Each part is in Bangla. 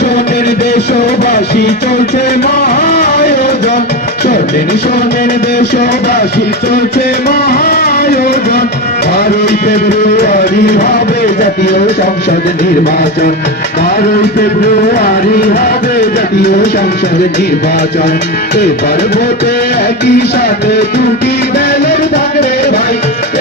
শোনেন দেশবাসী চলছে মহায়োজন, শোনেন দেশবাসী চলছে মহায়োজন। 12ই ফেব্রুয়ারি হবে জাতীয় সংসদ নির্বাচন, 12ই ফেব্রুয়ারি হবে জাতীয় সংসদ নির্বাচন। এবার ভোটে একই সাথে দুটি ব্যালট থাকবে ভাই,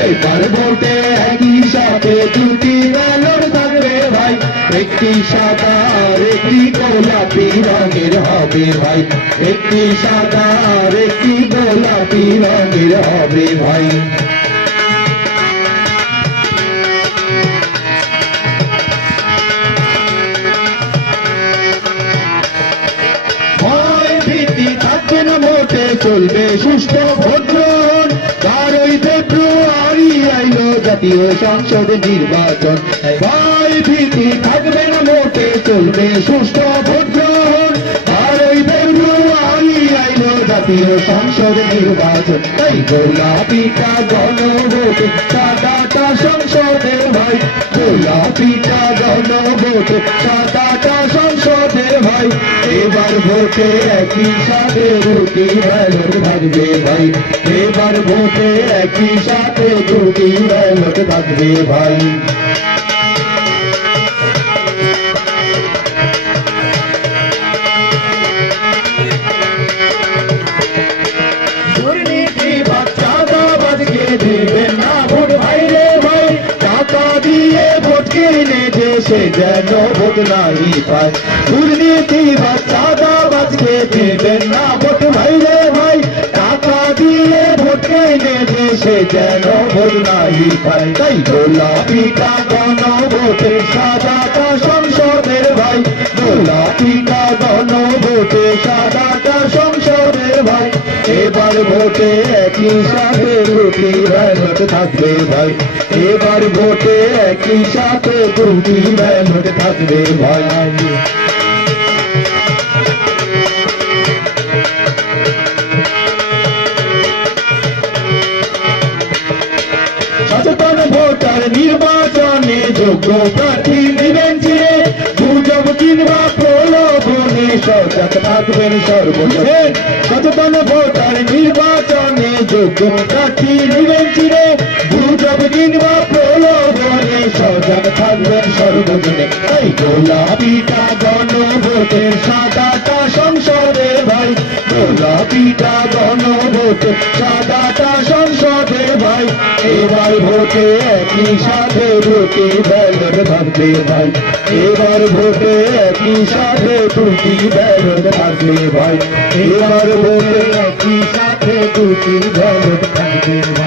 এবার ভোটে একই সাথে দুটি ব্যালট থাকবে ভাই। একটি সাদা আর একটি গোলাপি রঙের হবে ভাই, একটি সাদা আর একটি গোলাপি রঙের হবে ভাই। চলবে সুষ্ঠু ভোট গ্রহণ, 12ই ফেব্রুয়ারি আইলো জাতীয় সংসদ নির্বাচন। ভয় ভীতি থাকবে না মোটে, চলবে সুষ্ঠু ভোট গ্রহণ, 12ই ফেব্রুয়ারি আইলো জাতীয় সংসদ নির্বাচন। তাই গোলাপিটা গণভোটে সাদাটা সংসদের ভাই, গোলাপিটা গণভোটে সাদাটা সংসদের ভাই। এবার ভোটে একই সাথে দুটি ব্যালট থাকবে ভাই, এবার ভোটে একই সাথে দুটি ব্যালট থাকবে ভাই। দুর্নীতি বা চাঁদাবাজকে দেবেন না ভোট ভাই রে ভাই, টাকা দিয়ে ভোট কিনে দেশে যেন ভোট নাই পায়। দুর্নীতি বা চাঁদাবাজকে দেবেন না ভোট ভাই রে ভাই, টাকা দিয়ে ভোট কিনে দেশে যেন ভোট নাই পায়। তাই গোলাপিটা গণভোটে সাদাটা সংসদের ভাই, গোলাপিটা গণভোটে সাদাটা সংসদের ভাই। এবার ভোটে একই সাথে দুটি ব্যালট থাকবে ভাই, এবার ভোটে একই সাথে দুটি ব্যালট থাকবে ভাই। সচেতন ভোটার নির্বাচনে যোগ্য প্রার্থী দিবেন চিরে, গুজব কিংবা প্রলোভনে সজাগ থাকবেন সর্বদাই। সচেতন ভোটার নির্বাচনে যোগ্য প্রার্থী দিবেন চিরে, গুজব কিংবা প্রলোভনে সজাগ থাকবেন সর্বজনে। তাই গোলাপিটা গণভোটের সাদাটা সংসদে ভাই, গোলাপিটা গণভোটের সাদাটা সংসদে ভাই। এবার ভোটে একই সাথে দুটি ব্যালট থাকবে ভাই, এবার ভোটে একই সাথে দুটি ব্যালট থাকবে ভাই, এবার ভোটে একই সাথে দুটি ব্যালট থাকবে ভাই।